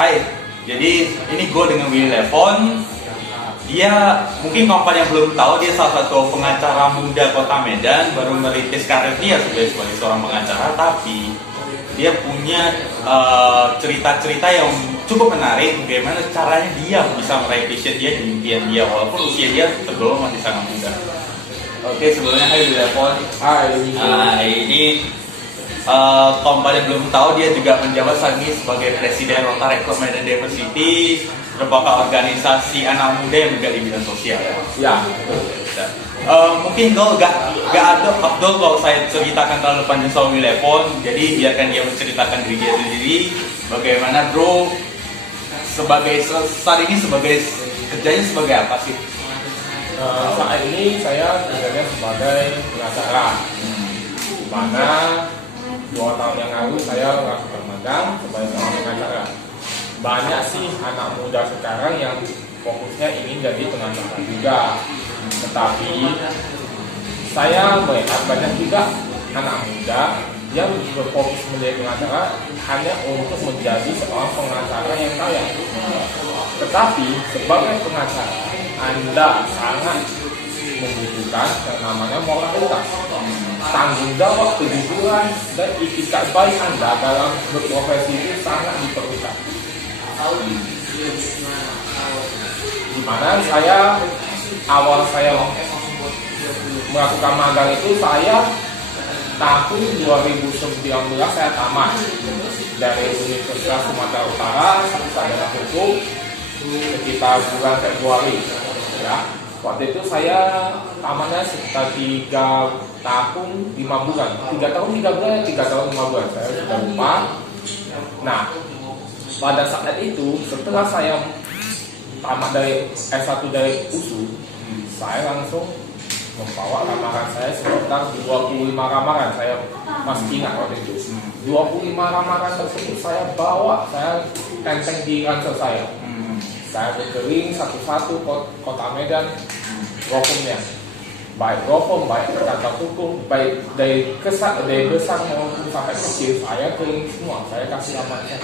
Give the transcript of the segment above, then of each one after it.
Hai, jadi ini gue dengan Willy Levon. Dia mungkin kawan yang belum tahu, dia salah satu pengacara muda Kota Medan, baru merintis karir dia sebagai seorang pengacara, tapi dia punya cerita-cerita yang cukup menarik bagaimana caranya dia bisa meraih passion dia dan impian dia walaupun usia dia tergolong masih sangat muda. Oke, sebelumnya hai Willy Levon. Hai. Ini kawan yang belum tahu, dia juga menjabat saat ini sebagai Presiden Rotary Club Medan Diversity, merupakan organisasi anak muda yang bergerak di bidang sosial. Ya. Mungkin kalau gak ada Abdul kalau saya ceritakan terlalu panjang soal Willy Levon, jadi biarkan dia menceritakan diri dia sendiri. Bagaimana bro sebagai saat ini sebagai kerjanya sebagai apa sih? Saat ini saya kerjanya sebagai pengacara. Mana 2 tahun yang lalu saya magang sebagai seorang pengacara. Banyak sih anak muda sekarang yang fokusnya ingin jadi pengacara juga. Tetapi saya melihat banyak juga anak muda yang berfokus menjadi pengacara hanya untuk menjadi seorang pengacara yang kaya. Tetapi sebagai pengacara, Anda sangat membutuhkan yang namanya moralitas, tanggung jawab, kejujuran, dan itikat baik Anda dalam berprofesi itu sangat diperlukan. Dimana awal saya melakukan magang itu saya tahun 2019 saya tamat dari Universitas Sumatera Utara Sarjana Hukum sekitar bulan Februari. Ya, waktu itu saya tamatnya sekitar 3 tahun 5 bulan, 3 tahun 5 bulan saya sudah lupa. Nah, pada saat itu setelah saya tamat dari S1 dari USU, saya langsung membawa lamaran saya sekitar 25 lamaran. Saya masih ingat waktu itu 25 lamaran tersebut saya bawa, saya tenteng di ransel saya. Saya berkeliling satu-satu kota Medan, rofumnya, baik rofum, baik kantor hukum, baik dari besar maupun sampai kecil, saya keliling semua, saya kasih lamaran.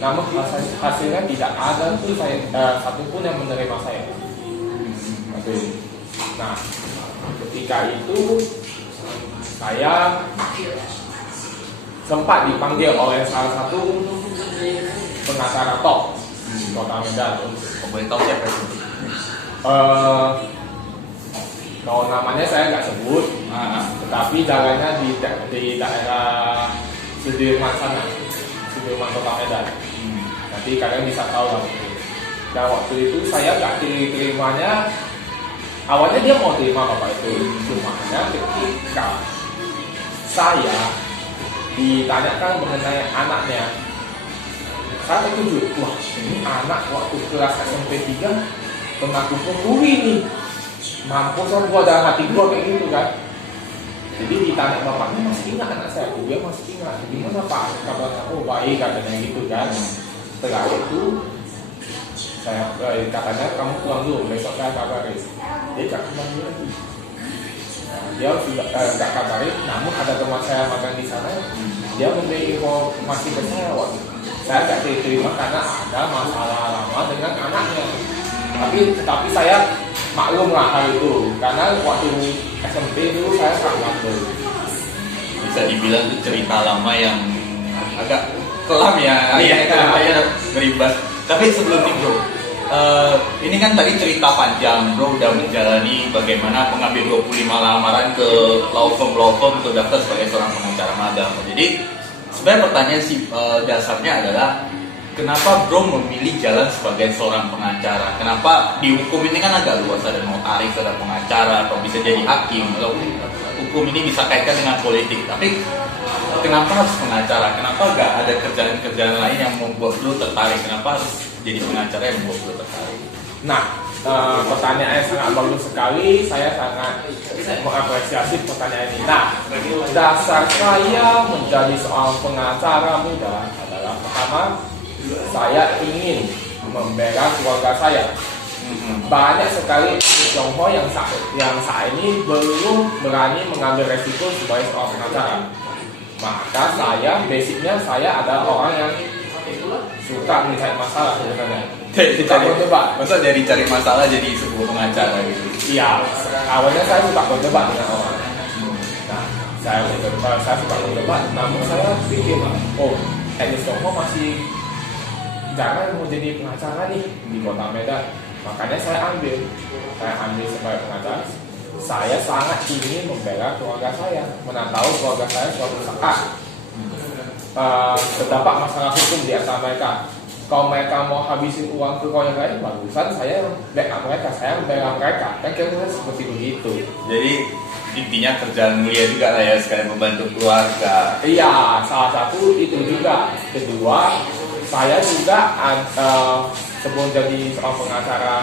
Namun hasilnya tidak ada pun satu pun yang menerima saya. Nah, ketika itu saya sempat dipanggil oleh salah satu pengacara top di Kota Medan. Boleh tahu siapa itu? Kalau namanya saya nggak sebut, tetapi jalannya di daerah Sudirman sana, Sudirman Kota Medan. Nanti kalian bisa tahu lah. Dan waktu itu saya nggak terimanya. Awalnya dia mau terima bapak itu, cuma ketika saya ditanyakan mengenai anaknya, saya terkejut. Wah, ini anak waktu kelas SMP 3 mengaku penghuni nih. Mampus kan gua dalam hati gua kayak gitu kan. Jadi ditanya bapaknya, masih ingat anak saya? Dia masih ingat. Gimana pak? Kabarnya? Oh baik katanya gitu kan. Setelah itu saya katanya kamu pulang dulu, besok saya kabarin. Dia gak kembali lagi. Dia sudah gak kabarin. Namun ada teman saya magang di sana, dia memberi informasi ke saya waktu. Saya gak terima karena ada masalah lama dengan anaknya. Tapi saya maklum lah hal itu, karena waktu SMP dulu saya sangat Bisa dibilang itu cerita lama yang agak kelam ya, ceritanya berimbas. Tapi sebelum itu bro, ini kan tadi cerita panjang bro, udah menjalani bagaimana mengambil 25 lamaran ke law firm untuk daftar sebagai seorang pengacara magang. Jadi sebenarnya pertanyaan dasarnya adalah kenapa bro memilih jalan sebagai seorang pengacara? Kenapa di hukum ini kan agak luas, ada notaris, ada pengacara, atau bisa jadi hakim, atau hukum ini bisa kaitkan dengan politik. Tapi kenapa harus pengacara? Kenapa gak ada kerjaan-kerjaan lain yang membuat bro tertarik? Kenapa harus jadi pengacara yang membuat bro tertarik? Nah, pertanyaannya sangat bagus sekali. Saya sangat mengapresiasi pertanyaan ini. Nah, dasar saya menjadi seorang pengacara muda adalah pertama, saya ingin membela keluarga saya. Banyak sekali Tionghoa yang saat ini belum berani mengambil resiko sebagai seorang pengacara. Maka basicnya saya adalah orang yang suka mencari masalah sebenarnya. Jadi Suka berdebat. masa jadi cari masalah jadi sebuah pengacara gitu. Iya, awalnya saya suka berdebat dengan orang. Nah, saya suka berdebat. Namun saya pikir, oh, Ernest Tongko masih jangan mau jadi pengacara nih di Kota Medan. Makanya saya ambil sebagai pengacara. Saya sangat ingin membela keluarga saya, menantau keluarga saya suatu saat terdapat masalah hukum di antara mereka. Kalau mereka mau habisin uang ke orang lain, bagusan saya backup mereka, saya membela mereka. Kan kira-kira seperti begitu. Jadi intinya kerjaan mulia juga lah ya, sekalian membantu keluarga. Iya, salah satu itu juga. Kedua, saya juga sebelum jadi seorang pengacara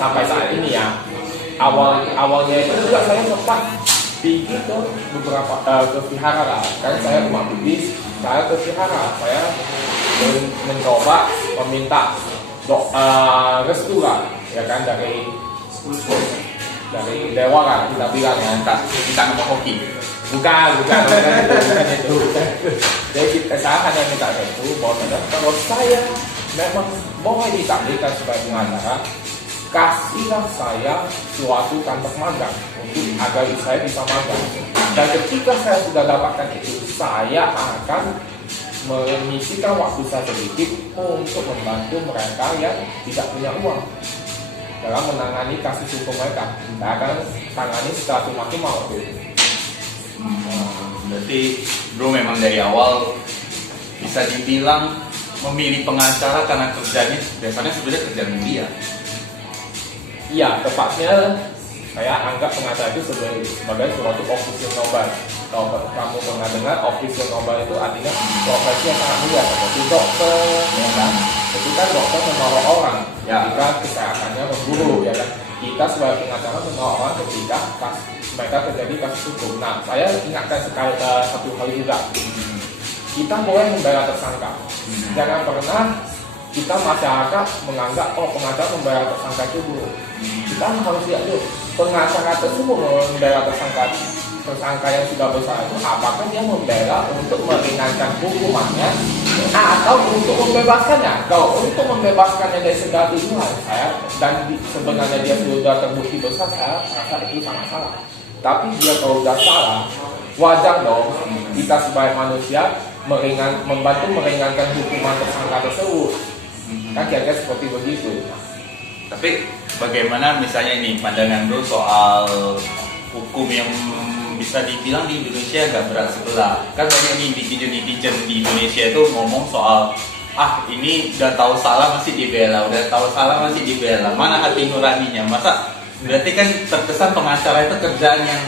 sampai saat ini ya, awalnya itu juga saya sempat pergi ke beberapa ke vihara lah. Kan saya umat Buddhis, saya ke vihara, saya mencoba meminta restu lah, ya kan, dari dewa kan kita bilang ya. Kita mau hoki. Bukan itu. Jadi saya hanya minta itu bahwa kalau saya memang boleh ditakdirkan sebagai pengacara, kasihlah saya suatu kantor magang untuk agar saya bisa magang. Dan ketika saya sudah dapatkan itu, saya akan menyisihkan waktu saya sedikit untuk membantu mereka yang tidak punya uang dalam menangani kasus hukum mereka. Saya akan tangani secara cuma-cuma waktu itu. Berarti bro memang dari awal bisa dibilang memilih pengacara karena kerjanya biasanya sebenarnya kerjaan mulia. Iya, tepatnya saya anggap pengacara itu sebagai suatu official noble. Kalau kamu pernah dengar official noble itu artinya profesi yang sangat mulia, seperti dokter, ya kan? Itu kan dokter menolong orang ketika kesehatannya memburuk, ya kan? Kita sebagai pengacara menolong orang ketika mereka terjadi kasus hukum. Nah, saya ingatkan sekali satu hal juga. Kita boleh membela tersangka. Jangan pernah kita masyarakat menganggap pengacara membela tersangka itu buruk. Kita harus lihat dulu pengacara tersebut membela tersangka yang sudah bersalah itu, apakah dia membela untuk meringankan hukumannya atau untuk membebaskannya. Kalau untuk membebaskannya dari segala tuduhan, sebenarnya dia sudah terbukti bersalah, saya rasa itu sangat salah. Tapi dia kalau sudah salah, wajar dong kita sebagai manusia membantu meringankan hukuman tersangka tersebut. Kan kira-kira seperti begitu. Tapi bagaimana misalnya ini pandangan bro soal hukum yang bisa dibilang di Indonesia agak berat sebelah. Kan banyak nih netizen di Indonesia itu ngomong soal ini udah tahu salah masih dibela, mana hati nuraninya. Masa berarti kan terkesan pengacara itu kerjaan yang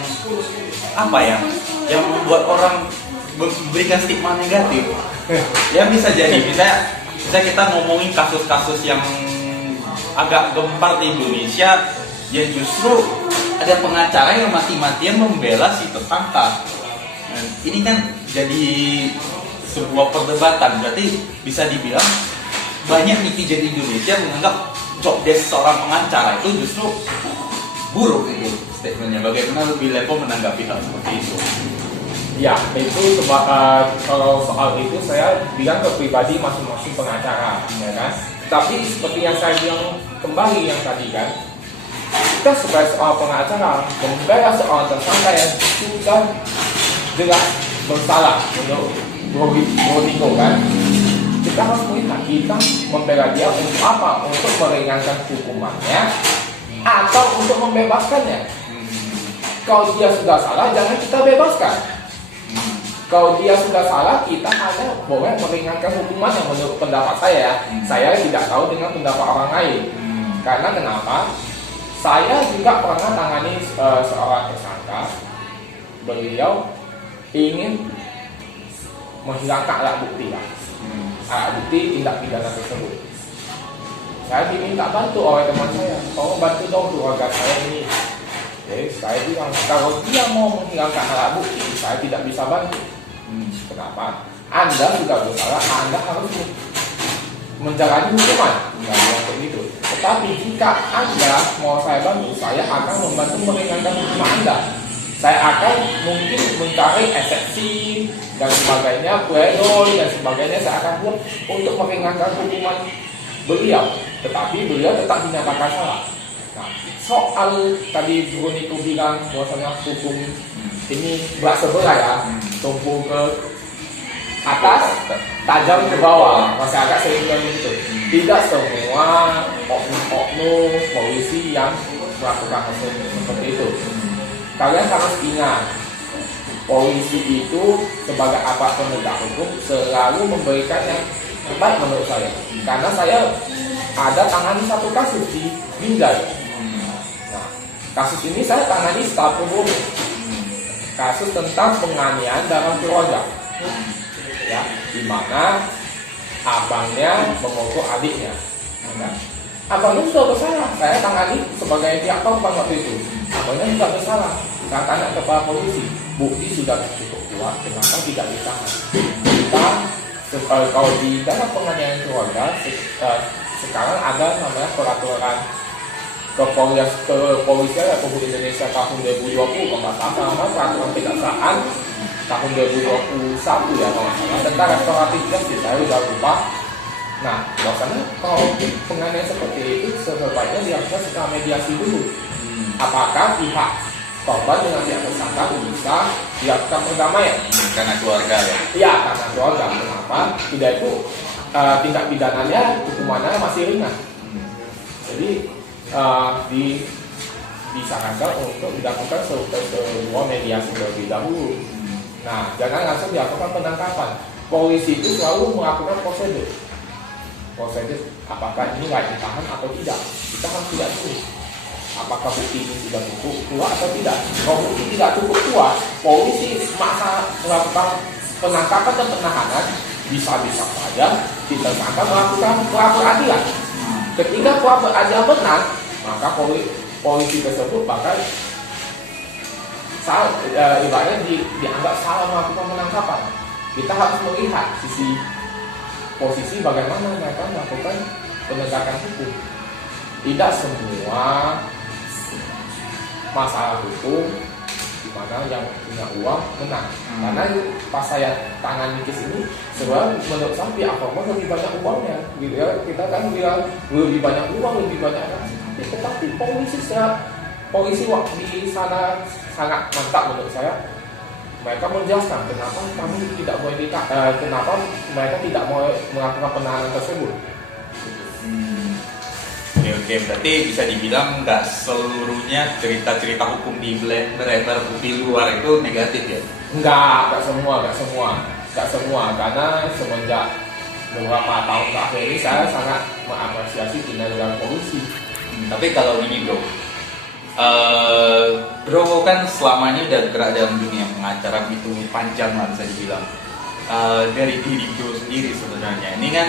yang membuat orang memberikan stigma negatif. Ya bisa jadi, bisa kita ngomongin kasus-kasus yang agak gempar di Indonesia, ya justru ada pengacara yang mati-matian membela si tersangka. Nah, ini kan jadi sebuah perdebatan. Berarti bisa dibilang banyak netizen Indonesia menganggap job desk seorang pengacara itu justru buruk itu statementnya. Bagaimana lebih level menanggapi hal seperti itu? Ya, itu kalau soal itu saya bilang ke pribadi masing-masing pengacara, ya kan. Tapi seperti yang saya bilang kembali yang tadi kan, kita sebagai seorang pengacara membela seorang tersangka yang sudah jelas bersalah untuk berisiko kan. Kita harus melihat kita membela dia untuk apa? Untuk meringankan hukumannya atau untuk membebaskannya. Kalau dia sudah salah, jangan kita bebaskan. Kalau dia sudah salah, kita hanya boleh meringankan hukuman yang menurut pendapat saya. Saya tidak tahu dengan pendapat orang lain. Karena kenapa? Saya juga pernah tangani seorang tersangka. Beliau ingin menghilangkan alat bukti lah. Alat bukti tindak pidana tersebut. Saya diminta bantu oleh teman saya. Tolong bantu dong keluarga saya ini. Jadi saya bilang, kalau dia mau menghilangkan alat bukti, saya tidak bisa bantu. Kenapa? Anda sudah bersalah, Anda harus menjalani hukuman. Untuk itu. Tetapi jika Anda mau saya bantu, saya akan membantu meringankan hukuman Anda. saya akan mungkin mencari eksepsi dan sebagainya, pledoi dan sebagainya saya akan buat untuk meringankan hukuman beliau, tetapi beliau tetap dinyatakan salah. Nah, soal tadi Bro Niko bilang bahwasanya hukum ini berat sebelah ya, tumpu ke atas, tajam ke bawah, masih agak sering itu. Tidak semua oknum polisi yang melakukan hal seperti itu. Kalian harus ingat, polisi itu sebagai aparat penegak hukum selalu memberikan yang terbaik menurut saya. Karena saya ada tangani satu kasus di Binjai. Nah, kasus ini saya tangani secara umum. Kasus tentang penganiayaan dalam keluarga. Ya, di mana abangnya memukul adiknya. Nah, abangnya sudah bersalah. Saya tangani sebagai pihak korban waktu itu. Abangnya sudah bersalah. Saya tanya kepada polisi, bukti sudah cukup kuat, kenapa tidak ditahan? Kita kalau di dalam penganiayaan keluarga sekarang ada namanya peraturan kepolisian Republik Indonesia tahun 2020, kalau nggak salah, sama peraturan kejaksaan tahun 2021 ya kalau nggak salah, tentang restoratif justice, saya udah lupa. Nah, bahwasannya kalau penganiayaan seperti itu sebaiknya dilakukan secara mediasi dulu. Apakah pihak korban dengan pihak tersangka bisa dilakukan perdamaian? Karena keluarga ya? Iya, karena keluarga. Kenapa? Tidak itu tindak pidananya, hukumannya masih ringan. Jadi disarankan untuk dilakukan sebuah mediasi terlebih dahulu. Nah, jangan langsung dilakukan penangkapan. Polisi itu selalu melakukan prosedur. Apakah ini layak ditahan atau tidak? Kita harus lihat dulu. Apakah bukti ini sudah cukup kuat atau tidak? Kalau bukti tidak cukup kuat, polisi masa melakukan penangkapan dan penahanan bisa-bisa saja tersangka melakukan peradilan. Ketika peradilan benar, maka polisi tersebut bakal ibaratnya dianggap salah melakukan penangkapan. Kita harus melihat posisi bagaimana mereka melakukan penegakan hukum. Tidak semua masalah hukum di mana yang punya uang menang. Karena pas saya tangani kes ini, sebenarnya menurut saya pihak korban lebih banyak uangnya. Gitu ya, kita kan bilang lebih banyak uang, lebih banyak tetapi polisi waktu di sana sangat mantap menurut saya. Mereka menjelaskan kenapa kami tidak boleh kenapa mereka tidak mau melakukan penahanan tersebut. Oke, berarti bisa dibilang nggak seluruhnya cerita-cerita hukum di luar itu negatif ya? Enggak semua. Karena semenjak beberapa tahun terakhir ini saya sangat mengapresiasi kinerja polisi. Tapi kalau ini bro kan selama ini udah gerak dalam dunia pengacara itu panjang lah bisa dibilang. Dari diri bro sendiri sebenarnya ini kan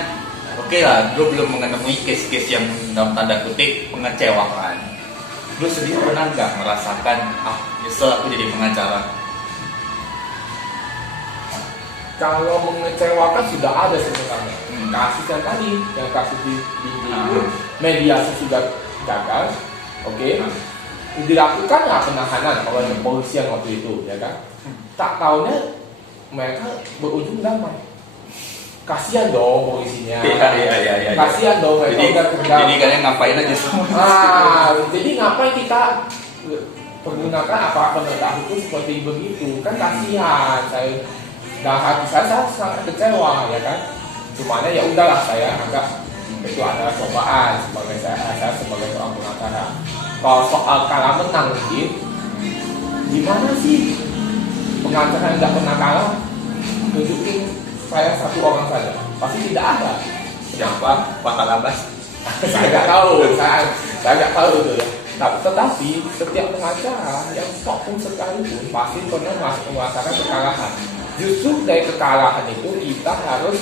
oke lah, bro belum menemui case-case yang dalam tanda kutip mengecewakan. Bro sendiri pernah nggak merasakan nyesel aku jadi pengacara? Kalau mengecewakan sudah ada sebenarnya. Kasus yang tadi, yang kasus di mediasi sudah gagal, oke. Dilakukan penahanan oleh kepolisian waktu itu, ya kan? Tak tahunya mereka berujung damai. Kasihan dong polisinya. Iya. Kasihan dong mereka. Jadi kalian ngapain aja semua? Jadi ngapain kita menggunakan aparat penegak hukum seperti begitu? Kan kasihan. Dan hati saya sangat kecewa, ya kan? Cumanya ya udahlah, saya anggap itu adalah cobaan sebagai saya sebagai seorang pengacara. Kalau soal kalah menang mungkin, gimana sih pengacara yang nggak pernah kalah? Tunjukin saya satu orang saja, pasti tidak ada. Siapa? Pak Kalabas? Saya nggak tahu, saya nggak tahu itu ya. Tetapi setiap pengacara yang top pun sekalipun pasti pernah merasakan kekalahan. Justru dari kekalahan itu kita harus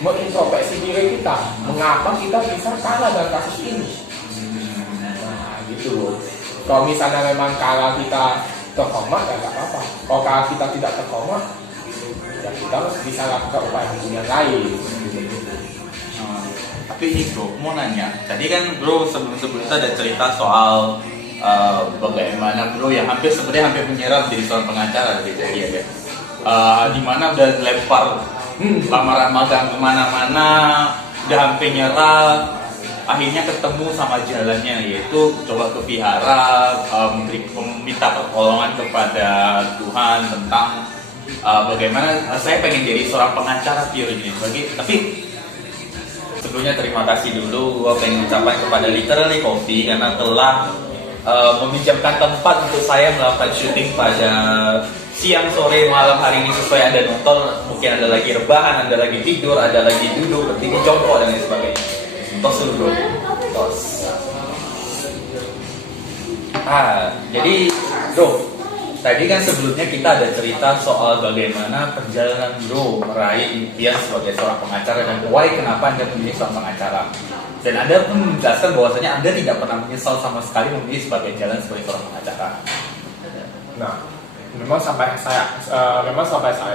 mengintrospeksi diri kita. Mengapa kita bisa kalah dalam kasus ini? Nah, gitu loh. Kalau misalnya memang kalah kita terhormat, ya nggak apa-apa. Kalau kalah kita tidak terhormat, ya kita bisa lakukan upaya hukum yang lain. Tapi ini bro, mau nanya. Tadi kan bro sebelum itu ada cerita soal bagaimana bro yang sebenarnya hampir menyerah menjadi seorang pengacara dari kejadian ya. Dimana udah lempar lamaran magang kemana-mana, udah hampir nyerah, akhirnya ketemu sama jalannya, yaitu coba ke vihara, meminta pertolongan kepada Tuhan tentang bagaimana saya pengen jadi seorang pengacara pure ini. Tapi sebelumnya terima kasih dulu, gue pengen ucapkan kepada Literally Coffee karena telah meminjamkan tempat untuk saya melakukan syuting pada siang, sore, malam hari ini sesuai Anda nonton. Mungkin ada lagi rebahan, ada lagi tidur, ada lagi duduk, berdiri jongkok dan lain sebagainya. Tos dulu bro, tos. Jadi bro, tadi kan sebelumnya kita ada cerita soal bagaimana perjalanan bro meraih impian sebagai seorang pengacara dan why kenapa Anda memilih seorang pengacara. Dan Anda pun menjelaskan bahwasanya Anda tidak pernah menyesal sama sekali memilih sebagai jalan sebagai seorang pengacara. Nah, memang sampai saat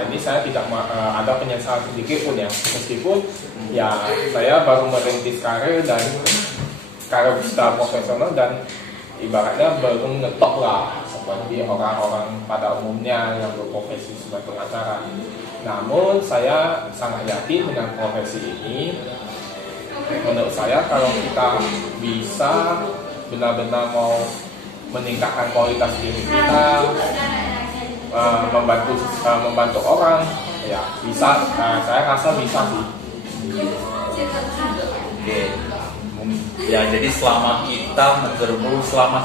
ini saya tidak ada penyesalan sedikit pun ya, meskipun ya saya baru merintis karir dan karir secara profesional dan ibaratnya belum ngetop lah seperti orang-orang pada umumnya yang berprofesi sebagai pengacara. Namun saya sangat yakin dengan profesi ini. Menurut saya kalau kita bisa benar-benar mau meningkatkan kualitas diri kita, membantu orang, ya bisa. Saya rasa bisa sih. Oke. Ya jadi selama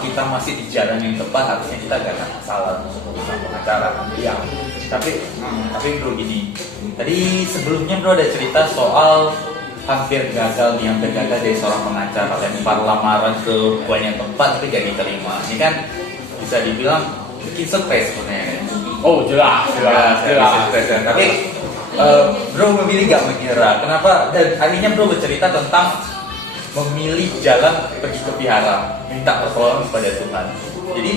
kita masih di jalan yang tepat, harusnya kita gak akan salah untuk pengacara. Iya. Tapi bro gini, tadi sebelumnya bro ada cerita soal hampir gagal dari seorang pengacara, lempar lamaran ke banyak tempat tapi gak diterima. Ini kan bisa dibilang bikin stres sebenarnya. Oh jelas. Tapi bro memilih gak menyerah. Kenapa? Dan akhirnya bro bercerita tentang memilih jalan pergi ke vihara, minta pertolongan kepada Tuhan. Jadi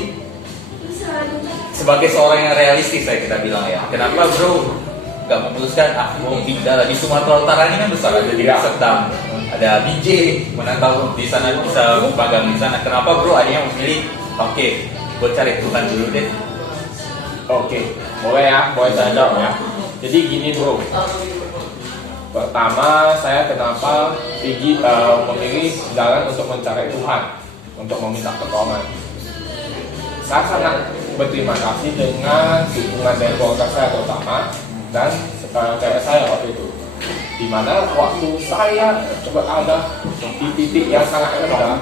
sebagai seorang yang realistis kita bilang ya, kenapa bro gak memutuskan mau pindah lagi? Sumatera Utara ini kan besar, ada di Sedang, ada BJ, mana tahu di sana bisa magang di sana. Kenapa bro akhirnya memilih oke, gue cari Tuhan dulu deh. Oke, boleh saya jawab ya. Jadi gini bro, pertama saya kenapa memilih jalan untuk mencari Tuhan, untuk meminta pertolongan. Saya sangat berterima kasih dengan dukungan dari keluarga saya terutama dan kayak saya waktu itu, dimana waktu saya coba ada di titik yang sangat rendah,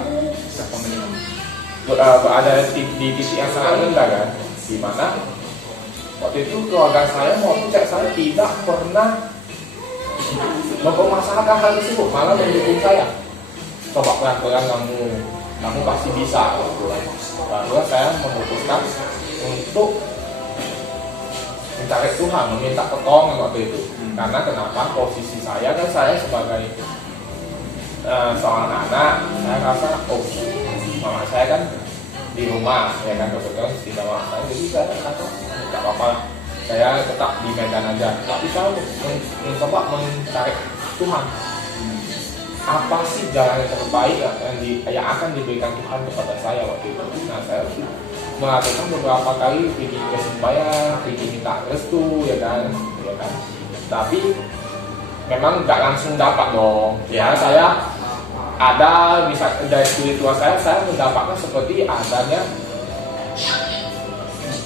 berada di titik yang sangat rendah kan, dimana waktu itu keluarga saya maupun cek saya tidak pernah mempermasalahkan hal tersebut, malah mendukung saya. Coba pelan-pelan kamu pasti bisa. Lalu saya memutuskan untuk mencari Tuhan, meminta pertolongan waktu itu. Karena kenapa? Posisi saya kan saya sebagai seorang anak, saya rasa mama saya kan di rumah, ya kan kebetulan di bawah saya, jadi saya rasa tidak apa-apa, saya tetap di Medan aja. Tapi saya mencoba mencari Tuhan. Apa sih jalan yang terbaik yang akan diberikan Tuhan kepada saya waktu itu? Nah, saya melakukan beberapa kali pergi ke sembahyang, pergi minta restu, ya kan. Tapi memang nggak langsung dapat dong. Ya, saya ada bisa dari spiritual saya mendapatkan seperti adanya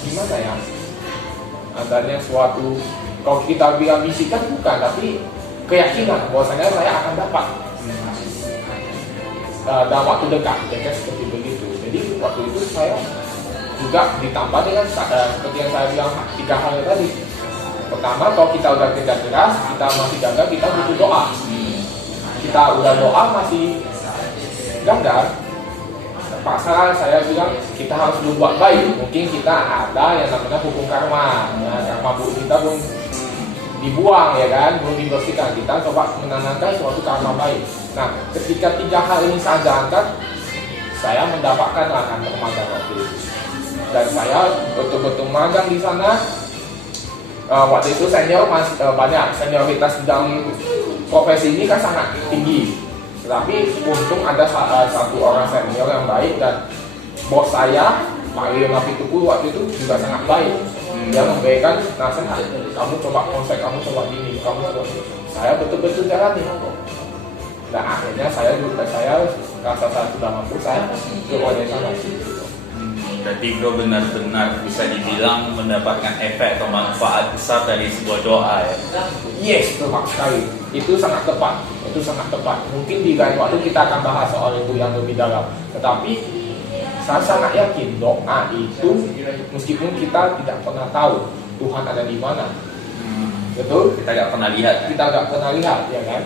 gimana ya? Adanya suatu, kalau kita bilang bisikan bukan, tapi keyakinan bahwasanya saya akan dapat dalam waktu dekat seperti begitu. Jadi waktu itu saya juga ditambah dengan seperti yang saya bilang 3 hal tadi. Pertama, kalau kita udah kerja keras, kita masih gagal, kita butuh doa. Kita udah doa masih gagal, terpaksa saya bilang kita harus berbuat baik. Mungkin kita ada yang namanya hukum karma. Nah, karma buruk kita pun dibuang, ya kan, belum dibersihkan. Kita coba menanamkan suatu karma baik. Nah, ketika 3 hal ini saya jalankan, saya mendapatkan kantor magang waktu itu. Dan saya betul-betul magang di sana. Waktu itu senior masih banyak, senioritas dalam profesi ini kan sangat tinggi. Tapi untung ada satu orang senior yang baik dan bos saya Pak Rio Nafitukul waktu itu juga sangat baik. Dia memberikan nasihat, kamu coba konsep, kamu coba gini, kamu coba ini. Saya betul-betul jalani. Dan akhirnya saya rasa saya sudah mampu, saya keluar dari sana. Jadi bro benar-benar bisa dibilang mendapatkan efek atau manfaat besar dari sebuah doa ya. Yes, tepat sekali. Itu sangat tepat. Itu sangat tepat. Mungkin di lain waktu kita akan bahas soal itu yang lebih dalam. Tetapi saya sangat yakin doa itu meskipun kita tidak pernah tahu Tuhan ada di mana. Betul? Kita nggak pernah lihat. Kan? Kita nggak pernah lihat, ya kan?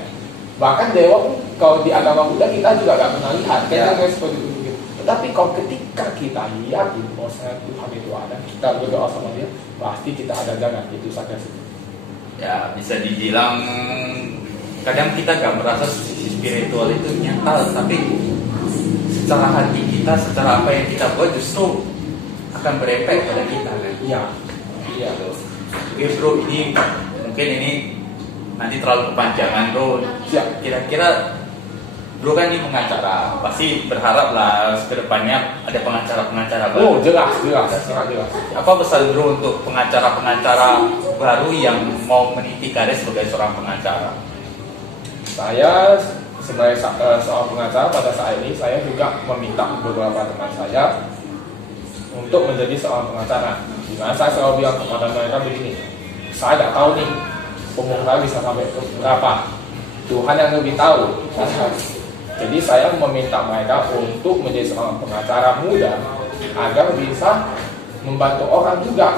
Bahkan dewa pun kalau di agama Buddha kita juga nggak pernah lihat. Kita seperti itu. Tetapi kalau ketika kita yakin bahwa Tuhan itu ada, kita berdoa sama Dia, pasti kita ada jalan. Itu saja sih. Ya bisa dibilang kadang kita nggak merasa sisi spiritual itu nyata, tapi secara hati kita, secara apa yang kita buat justru akan berefek pada kita kan. Iya. Iya. Oke bro, ini mungkin ini nanti terlalu kepanjangan bro. Siap. Kira-kira bro kan ini pengacara, pasti berharap lah kedepannya ada pengacara-pengacara baru. Oh jelas, sangat jelas. Apa pesan bro untuk pengacara-pengacara baru yang mau meniti karir sebagai seorang pengacara? Saya sebagai seorang pengacara pada saat ini, saya juga meminta beberapa teman saya untuk menjadi seorang pengacara. Dimana saya selalu bilang kepada mereka begini, saya tidak tahu nih pemuka bisa sampai ke berapa, Tuhan yang lebih tahu. Jadi saya meminta mereka untuk menjadi seorang pengacara muda agar bisa membantu orang juga.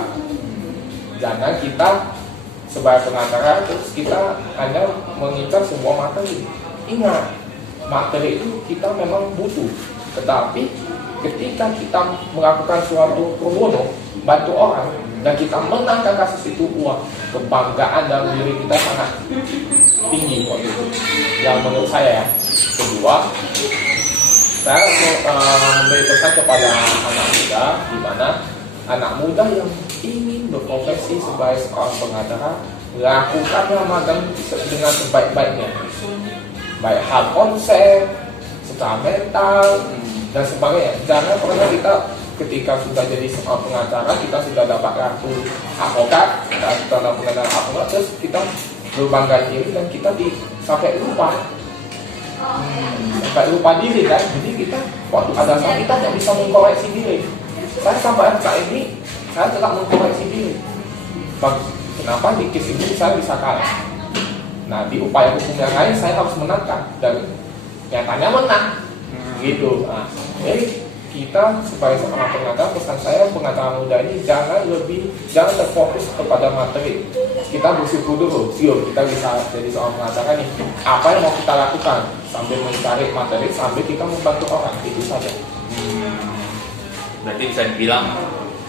Jangan kita sebagai pengacara terus kita hanya mengincar semua materi. Ingat, materi itu kita memang butuh. Tetapi ketika kita melakukan suatu pro bono, bantu orang, dan kita menangkan kasus itu, wah, kebanggaan dalam diri kita sangat tinggi waktu itu. Yang menurut saya ya. Kedua, saya memberi pesan kepada anak muda, di mana anak muda yang ingin berprofesi sebagai seorang pengacara, lakukanlah magang dengan sebaik-baiknya, baik hal konsep, secara mental, dan sebagainya. Jangan pernah kita ketika sudah jadi seorang pengacara, kita sudah dapat kartu advokat, kita sudah mengenal advokat, terus kita berbangga diri dan kita sampai lupa. Sampai lupa diri kan. Jadi kita waktu ada saat kita tidak bisa mengkoreksi diri. Saya sampai saat ini saya tetap mengkoreksi diri. Kenapa di case ini saya bisa kalah? Nah di upaya hukum yang lain saya harus menangkan dan nyatanya menang. Gitu. Nah, jadi kita sebagai seorang pengacara, pesan saya pengacara muda ini jangan terfokus kepada materi. Kita bersyukur dulu, kita bisa jadi seorang pengacara nih. Apa yang mau kita lakukan sambil mencari materi, sambil kita membantu orang, itu saja. Berarti bisa dibilang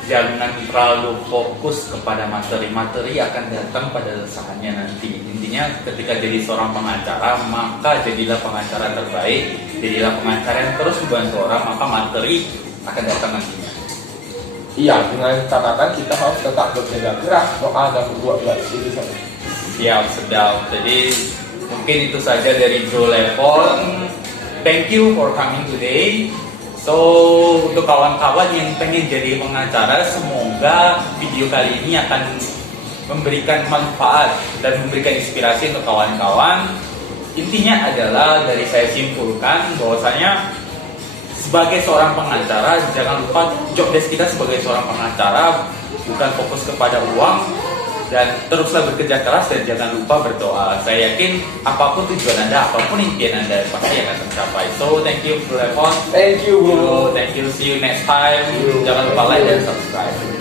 jangan terlalu fokus kepada materi akan datang pada saatnya nanti. Intinya ketika jadi seorang pengacara, maka jadilah pengacara terbaik, jadilah pengacara yang terus membantu orang, maka materi akan datang nantinya. Iya, dengan catatan kita harus tetap bekerja keras, doa dan berbuat baik, itu saja. Siap, sedap. Jadi mungkin itu saja dari Bro Levon. Thank you for coming today. So, untuk kawan-kawan yang pengen jadi pengacara, semoga video kali ini akan memberikan manfaat dan memberikan inspirasi untuk kawan-kawan. Intinya adalah dari saya simpulkan bahwasanya sebagai seorang pengacara, jangan lupa job desk kita sebagai seorang pengacara bukan fokus kepada uang, dan teruslah bekerja keras dan jangan lupa berdoa. Saya yakin apapun tujuan Anda, apapun impian Anda pasti akan tercapai. So thank you Bro Levon. Thank you bro. Thank you. See you next time. Jangan lupa like dan subscribe.